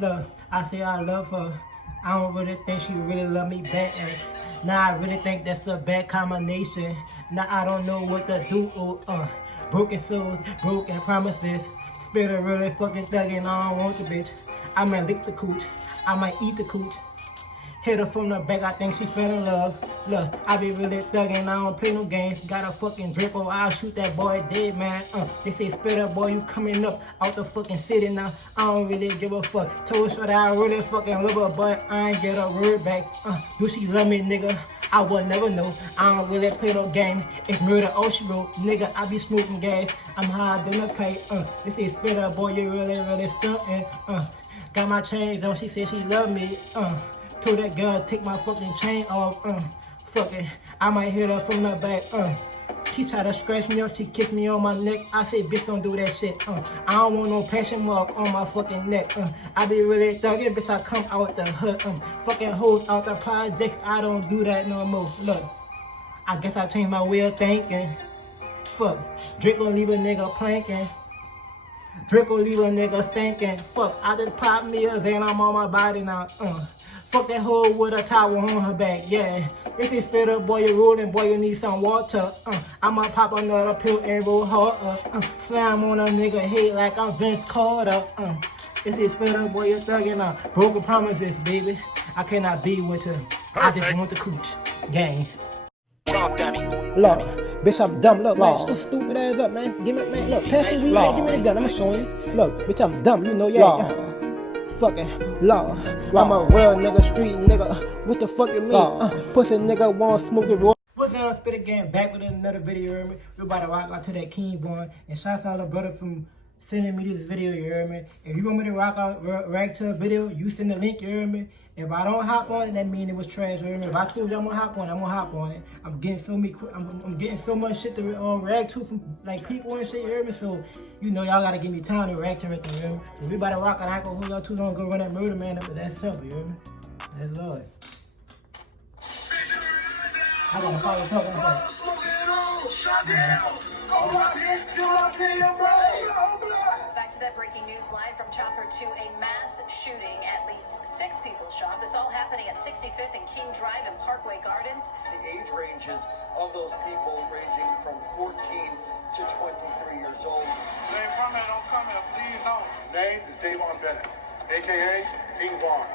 Look, I say I love her. I don't really think she really love me back. And now I really think that's a bad combination. Now I don't know what to do. Broken souls, broken promises. Spirit really fucking thugging. I don't want the bitch. I might lick the cooch. I might eat the cooch. Hit her from the back, I think she fell in love. Look, I be really thugging, I don't play no games. Got a fucking drip, or I'll shoot that boy dead, man. They say, spitter boy, you coming up out the fucking city now. I don't really give a fuck. Told her that I really fucking love her, but I ain't get a word back. Do she love me, nigga? I will never know. I don't really play no game. It's murder, all she wrote. Nigga, I be smoking gas. I'm higher than a kite. They say, spitter boy, you really stuntin'. Got my chains on, she said she love me. Told that girl take my fucking chain off, fuck it, I might hit her from the back, She tried to scratch me up, she kissed me on my neck, I say bitch don't do that shit, I don't want no passion mark on my fucking neck, I be really thuggin', bitch I come out the hood, fucking hoes out the projects, I don't do that no more, look, I guess I changed my way of thinking, fuck, Drake gon' leave a nigga planking. Drake gon' leave a nigga stinking. Fuck, I just pop me a Zan, I'm on my body now. Fuck that hoe with a towel on her back, yeah. If you spit up, boy, you're rolling, boy, you need some water. I'ma pop another pill and roll harder. Slam on a nigga head like I'm Vince Carter. If you spit up, boy, you're thugging up. Broken promises, baby. I cannot be with her. I just want the cooch. Gang. Look, bitch, I'm dumb. Look, man, shut stupid ass up, man. Give me, man, look, pass the weed, give me the gun. I'ma show you. Look, bitch, I'm dumb, you know, yeah. Fucking law. I'm a real nigga, street nigga. What the fuck you mean? Pussy nigga want smoke it raw. What's up, Spit Again? Back with another video, you heard me? We about to rock out to that King Born. And shouts out to the brother from sending me this video, you heard me? If you want me to rock out, react to a video, you send the link, you heard me? If I don't hop on it, that means it was trash, you heard me? If I told you I'm gonna hop on it, I'm gonna hop on it. I'm getting so much shit to react to from like people and shit, you heard me? So, you know, y'all gotta give me time to react to everything, you heard me? If we about to rock out, I can hold y'all too long, go run that murder man up, but that's simple, you heard me? That's Lord. I gotta follow talking about it. Back to that breaking news live from Chopper to a mass shooting. At least 6 people shot. This all happening at 65th and King Drive in Parkway Gardens. The age ranges of those people ranging from 14 to 23 years old. They from here, don't come here, please don't. His name is Davon Bennett, a.k.a. King Vaughn.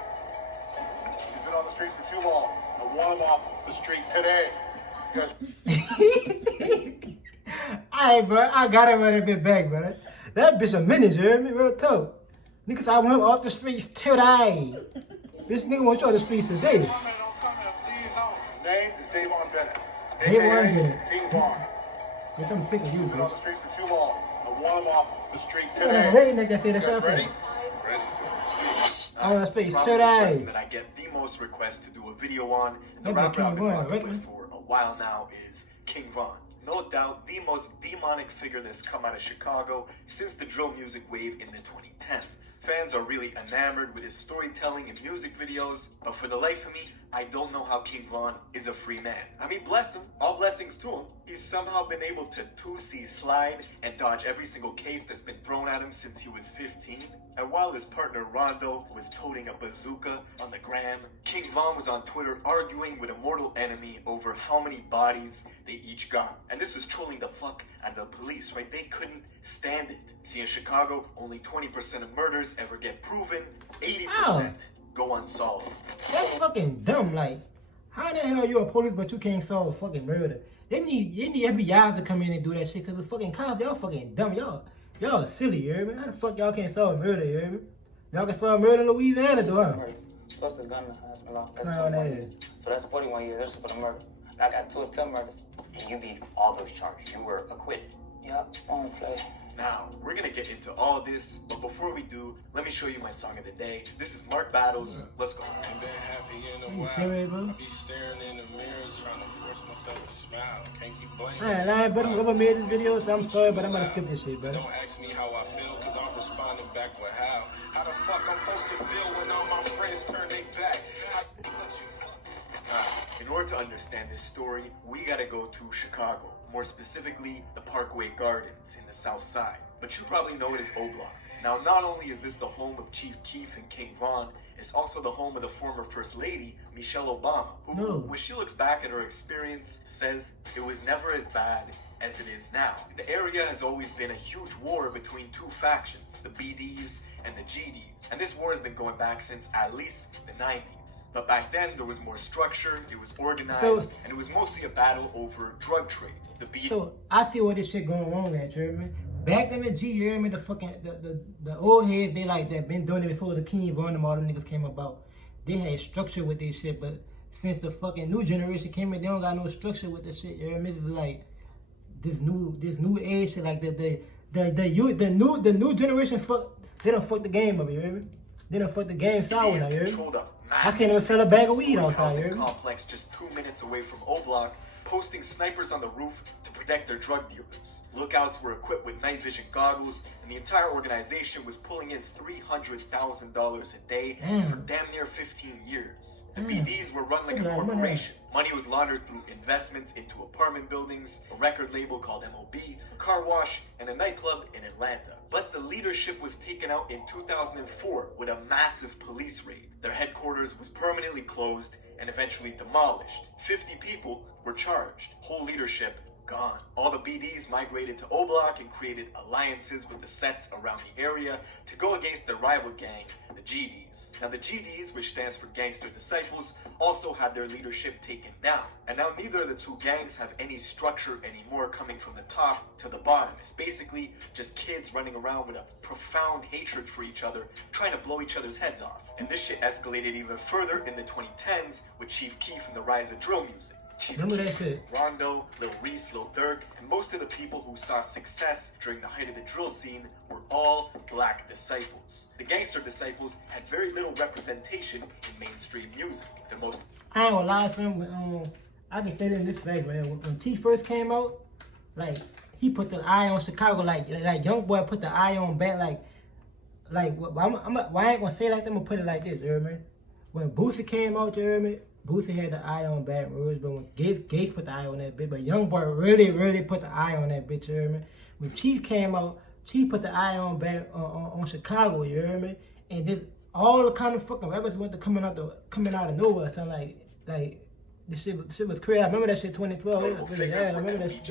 He's been on the streets for too long. I want him off the street today. Alright, bro, I gotta run that bit back, bro. That bitch a menace, you heard me? Real talk. Niggas, I want him off the streets today. This nigga wants you off the streets today. Don't come here, please don't. His name is Davon Bennett, Davon a.k.a. Bennett. King Vaughn. Bitch, I'm sick of you, He's been on bitch. the streets for too long. I want him off the street Yeah, today. hey, nigga, say that shit Ready? on the streets Probably the person today. that I get the most requests to do a video on, and the Maybe rapper I've been King Von, rocking right? with for a while now is King Von. No doubt the most demonic figure that's come out of Chicago since the drill music wave in the 2010s. Fans are really enamored with his storytelling and music videos, but for the life of me, I don't know how King Von is a free man. I mean, bless him, all blessings to him. He's somehow been able to 2C slide and dodge every single case that's been thrown at him since he was 15. And while his partner Rondo was toting a bazooka on the gram, King Von was on Twitter arguing with a mortal enemy over how many bodies they each got. And this was trolling the fuck out of the police, right? They couldn't stand it. See, in Chicago, only 20% of murders ever get proven, 80% go unsolved. That's fucking dumb. Like, how the hell you a police but you can't solve a fucking murder? They need FBI's to come in and do that shit because the fucking cops, y'all fucking dumb. Y'all silly, you hear me? How the fuck y'all can't solve a murder, you hear me? Y'all can solve a murder in Louisiana, though, huh? Plus the gun has been long. That's Crown 21 ass. years. So that's 41 years just for the murder. And I got 2 attempt murders. And you beat all those charges. You were acquitted. Yup, on play. Now, we're gonna get into all this, but before we do, let me show you my song of the day. This is Mark Battles. Let's go. Ain't been happy in a You while. serious, bro? Be staring in the mirror, trying to force myself to smile. Can't keep blaming. I ain't lying, but whoever made this video, so I'm sorry, but I'm gonna skip this shit, bro. Don't ask me how I feel, cause I'm responding back with how. How the fuck I'm supposed to feel when all my friends turn their back? In order to understand this story, we gotta go to Chicago, more specifically the Parkway Gardens in the South Side. but you probably know it as O Block. Now, not only is this the home of Chief Keef and King Von, it's also the home of the former First Lady, Michelle Obama, who, when she looks back at her experience, says it was never as bad as it is now. The area has always been a huge war between two factions, the BDs and the GDs, and this war has been going back since at least the 90s. But back then, there was more structure, it was organized, and it was mostly a battle over drug trade. The BD. So I see where this shit going on at, you hear me? Back in the G, you hear me? The fucking the old heads, they like that been doing it before the King Von and all them niggas came about. They had structure with this shit, but since the fucking new generation came in, they don't got no structure with this shit. You hear me? It's like this new age shit, like the new generation they done fuck the game up. You hear me? They done fuck the game sour. You hear me? I can't even sell a bag of weed outside. You hear me? Complex just 2 minutes away from O Block, posting snipers on the roof to protect their drug dealers. Lookouts were equipped with night vision goggles, and the entire organization was pulling in $300,000 a day for damn near 15 years. The BDs were run like a corporation. Money was laundered through investments into apartment buildings, a record label called MOB, a car wash, and a nightclub in Atlanta. But the leadership was taken out in 2004 with a massive police raid. Their headquarters was permanently closed and eventually demolished. 50 people were charged. Whole leadership gone. All the BDs migrated to O Block and created alliances with the sets around the area to go against their rival gang, the GDs. Now the GDs, which stands for Gangster Disciples, also had their leadership taken down. And now neither of the two gangs have any structure anymore coming from the top to the bottom. It's basically just kids running around with a profound hatred for each other, trying to blow each other's heads off. And this shit escalated even further in the 2010s with Chief Keef and the rise of drill music. Chief Keef, Rondo, Lil Reese, Lil Durk, and most of the people who saw success during the height of the drill scene were all black disciples. The Gangster Disciples had very little representation in mainstream music. The most I ain't gonna lie, son. I can say it in this segment. When Chief first came out, like he put the eye on Chicago, like Young Boy put the eye on back, I ain't gonna say it like that. I'm gonna put it like this, you hear me? When Boosie came out, you hear me? Boosie had the eye on Baton Rouge, but when Gates put the eye on that bitch, but Young Boy really put the eye on that bitch, you hear me? When Chief came out, Chief put the eye on Chicago, you hear me? And then all the kind of fucking rappers went to coming out of nowhere, son. Like this shit was crazy. I remember that shit 2012. I remember that shit.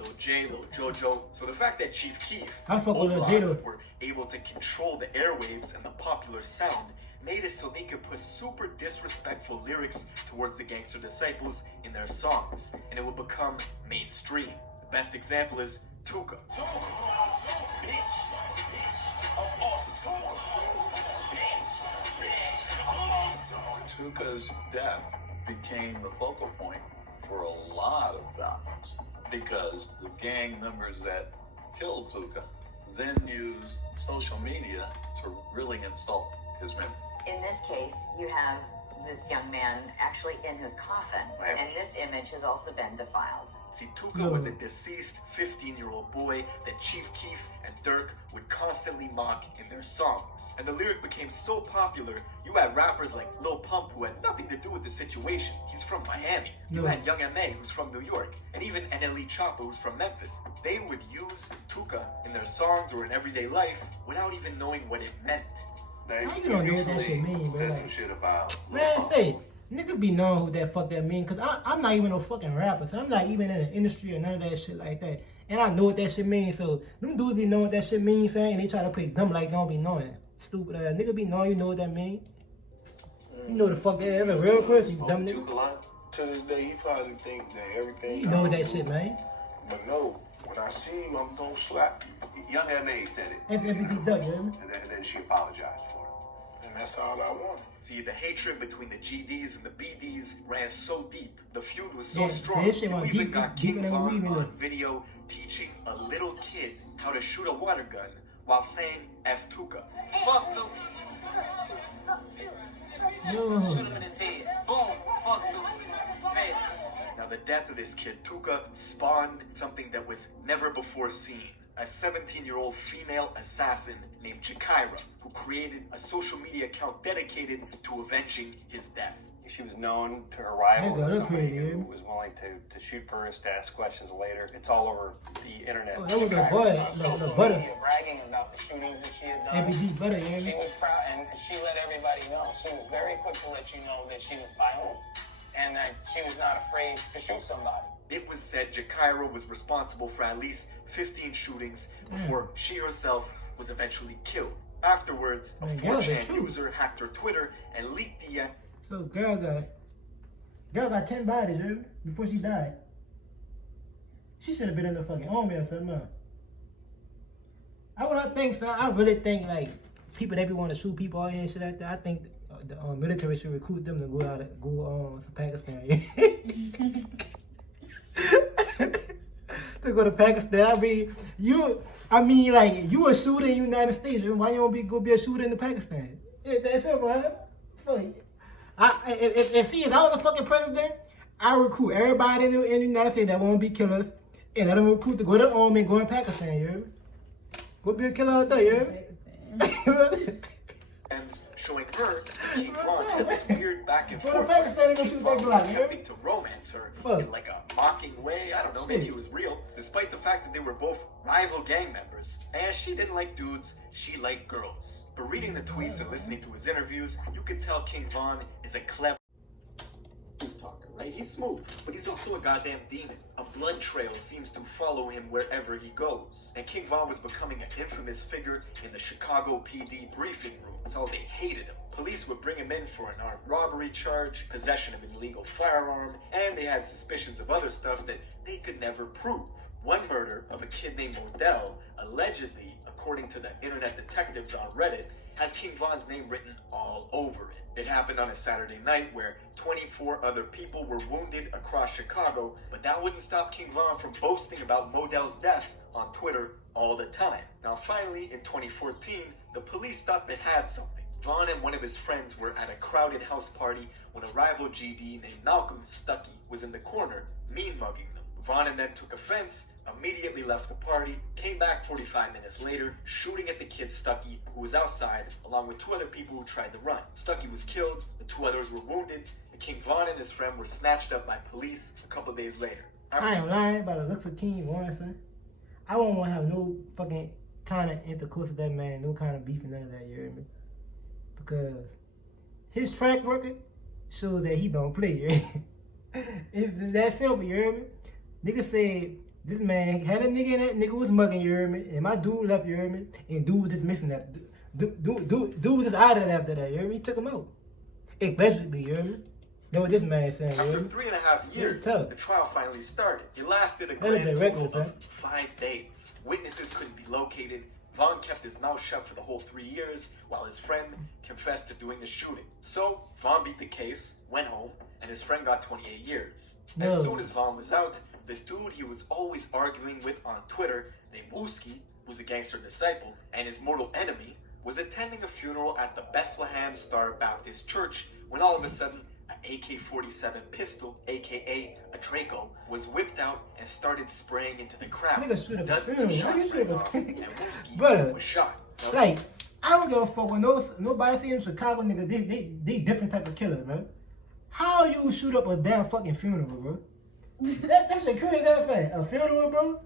Lil J, Lil Jojo. So the fact that Chief Keef were able to control the airwaves and the popular sound made it so they could put super disrespectful lyrics towards the Gangster Disciples in their songs, and it would become mainstream. The best example is Tuka. Tuka's death became the focal point for a lot of violence because the gang members that killed Tuka then used social media to really insult his memory. In this case, you have this young man actually in his coffin, and this image has also been defiled. See, Tuka was a deceased 15-year-old boy that Chief Keef and Durk would constantly mock in their songs. And the lyric became so popular, you had rappers like Lil Pump who had nothing to do with the situation. He's from Miami. You had Young M.A. who's from New York. And even NLE Choppa who's from Memphis. They would use Tuka in their songs or in everyday life without even knowing what it meant. How you don't know what that shit mean, bro? Some shit about man, say, niggas be knowing what that fuck that mean, cause I'm not even no fucking rapper, so I'm not even in the industry or none of that shit like that. And I know what that shit means, so them dudes be knowing what that shit means, saying, and they try to play dumb like they don't be knowing. Stupid ass nigga be knowing, you know what that mean. You know the fuck that is, a real person, you dumb nigga. To this day, he probably think that everything. You know that shit, man. But no, when I see him, I'm gonna slap you. Young M.A. said it. FFP Duck, you know? And then she apologized for it. And that's all I wanted. See, the hatred between the GDs and the BDs ran so deep. The feud was so strong. This shit you was even deep, got deeper King than we Von even on video teaching a little kid how to shoot a water gun while saying F Tuka. Fuck Tuka. Yo. Shoot him in his head. Boom. Fuck Tuka. Say it. Now the death of this kid Tuka spawned something that was never before seen. A 17-year-old female assassin named Jakira, who created a social media account dedicated to avenging his death. She was known to her rival Yeah, as that's somebody crazy, who yeah. was willing to shoot first, to ask questions later. It's all over the internet. Oh, that was a boy, the butter. Bragging about the shootings that she had done. ABD butter, you She know? was proud, and she let everybody know. She was very quick to let you know that she was violent and that she was not afraid to shoot somebody. It was said Jakira was responsible for at least 15 shootings before she herself was eventually killed. Afterwards, a Man, girl, 4chan true. user hacked her Twitter and leaked the So girl got 10 bodies, you know, before she died. She should have been in the fucking army or something. Huh? I think so. I really think like people that be want to shoot people out here and shit like that. I think the military should recruit them to go to Pakistan. To go to Pakistan. I mean, like you a shooter in the United States. Why you don't go be a shooter in the Pakistan? That's it, man. Fuck. If I was a fucking president, I recruit everybody in the United States that want to be killers, and let them recruit to go to the army and go in Pakistan. You hear me? Go be a killer out there. You hear me? and showing her and King Von had this weird back and Go to forth. Pakistan and go shoot King that Von guy, was you hear me? attempting to romance her Fuck. in like a mocking way. I don't know, maybe it was real, despite the fact that they were both rival gang members. And she didn't like dudes, she liked girls. But reading the tweets and listening to his interviews, you could tell King Von is a clever talker, right? He's smooth, but he's also a goddamn demon. A blood trail seems to follow him wherever he goes. And King Von was becoming an infamous figure in the Chicago PD briefing room. So they hated him. Police would bring him in for an armed robbery charge, possession of an illegal firearm, and they had suspicions of other stuff that they could never prove. One murder of a kid named Odell, allegedly, according to the internet detectives on Reddit, has King Von's name written all over it. It happened on a Saturday night where 24 other people were wounded across Chicago, but that wouldn't stop King Von from boasting about Modell's death on Twitter all the time. Now finally, in 2014, the police thought they had something. Von and one of his friends were at a crowded house party when a rival GD named Malcolm Stuckey was in the corner, mean-mugging them. Von and them took offense, immediately left the party, came back 45 minutes later, shooting at the kid Stuckey, who was outside, along with 2 other people who tried to run. Stuckey was killed, the 2 others were wounded, and King Von and his friend were snatched up by police a couple days later. I ain't lying about the looks of King Von, son. I won't want to have no fucking kind of intercourse with that man, no kind of beef and none of that, you hear me? Because his track record shows that he don't play, right? It's that simple, you hear me? Nigga said this man had a nigga in that nigga was mugging, you hear me? And my dude left, you hear me? And dude was just missing that. Dude was just out of it after that, you hear me? He took him out. Allegedly, you hear me? That's what this man saying, you hear After me? 3.5 years, the trial finally started. It lasted a That is grand reckless, total huh? of 5 days. Witnesses couldn't be located. Von kept his mouth shut for the whole 3 years, while his friend confessed to doing the shooting. So, Von beat the case, went home, and his friend got 28 years. No. As soon as Von was out, the dude he was always arguing with on Twitter, named Wooski, who's a gangster disciple, and his mortal enemy, was attending a funeral at the Bethlehem Star Baptist Church when all of a sudden, an AK-47 pistol, aka a Draco, was whipped out and started spraying into the crowd. Nigga shoot up a Dozens of funeral. How you shots shoot rang up off, a- and Wooski Bruh. was shot. Now, Like, I don't give a fuck when nobody see them Chicago niggas, they different type of killers, bro. How you shoot up a damn fucking funeral, bro? that shit crazy that fast. A funeral, bro?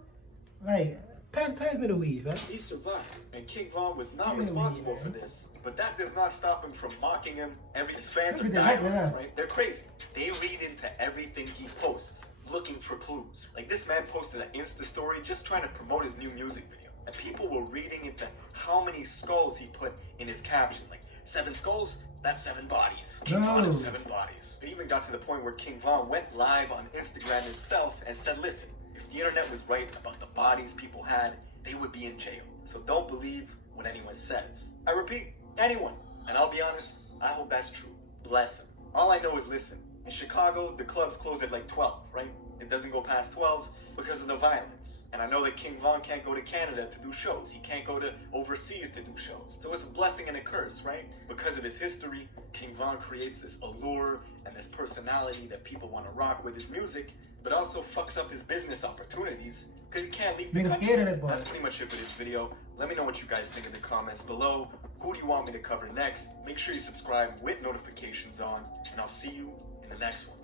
Like, pass me the weed, right? he survived, and King Von was not Yeah, responsible man. for this. But that does not stop him from mocking him. His fans are Look at that, diehards, yeah. right? They're crazy. They read into everything he posts, looking for clues. Like this man posted an Insta story just trying to promote his new music video. And people were reading into how many skulls he put in his caption. Like, 7 skulls? That's 7 bodies. King Von is 7 bodies. It even got to the point where King Von went live on Instagram himself and said, listen, if the internet was right about the bodies people had, they would be in jail. So don't believe what anyone says. I repeat, anyone. And I'll be honest, I hope that's true. Bless him. All I know is listen, in Chicago, the clubs close at like 12, right? It doesn't go past 12 because of the violence. And I know that King Von can't go to Canada to do shows. He can't go to overseas to do shows. So it's a blessing and a curse, right? Because of his history, King Von creates this allure and this personality that people want to rock with his music, but also fucks up his business opportunities because he can't leave the Nigga country. scared of that boy. That's pretty much it for this video. Let me know what you guys think in the comments below. Who do you want me to cover next? Make sure you subscribe with notifications on, and I'll see you in the next one.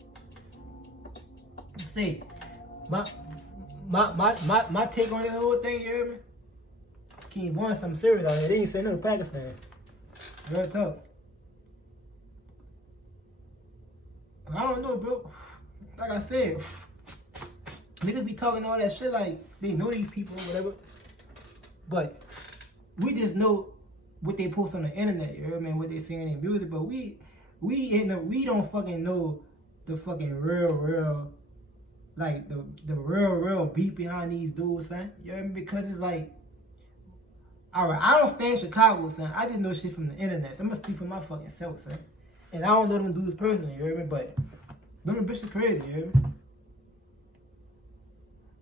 See, my take on this whole thing, you hear me? King Von something serious out here. They ain't saying no to Pakistan. Real talk. I don't know, bro. Like I said, niggas be talking all that shit like they know these people or whatever. But we just know what they post on the internet, you know what I mean? What they saying in music, but we don't fucking know the fucking real, like the real beat behind these dudes, son. You know what I mean? Because it's like, alright, I don't stay in Chicago, son. I just know shit from the internet. So I'm gonna speak for my fucking self, son. And I don't know them dudes personally, you hear me? But them bitches crazy, you hear me?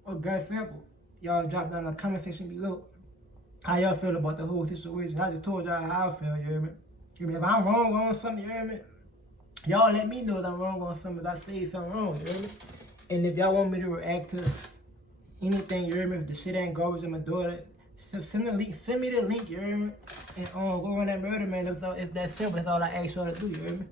Oh, guys, sample. Y'all drop down in the comment section below how y'all feel about the whole situation. I just told y'all how I feel, you hear me? You hear me? If I'm wrong on something, you hear me? Y'all let me know that I'm wrong on something if I say something wrong, you hear me? And if y'all want me to react to anything, you hear me? If the shit ain't garbage, I'm gonna do it. Send me the link, you hear me? And go on that murder, man. It's that simple. That's all I ask y'all to do, you hear me?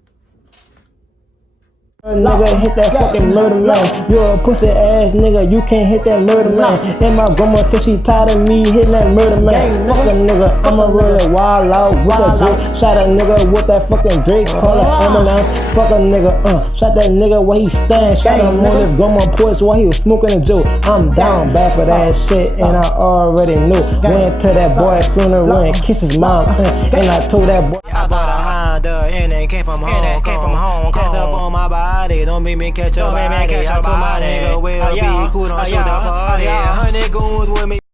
Nigga, hit that fucking murder man. You a pussy ass nigga, you can't hit that murder man. And my grandma said she tired of me hitting that murder man. Fuck a nigga, I'ma really wild out with a Drake. Shot a nigga with that fucking Drake, call it ambulance. Fuck a nigga, shot that nigga where he stand. Shot him on his grandma porch while he was smoking a joke. I'm down bad for that shit, and I already know. Went to that boy's funeral and kissed his mom, and I told that boy I bought a Honda and it came from home. That's up on my body, don't make me catch your body. I told my nigga we'll be cool, don't shoot the party. 100 goons with me.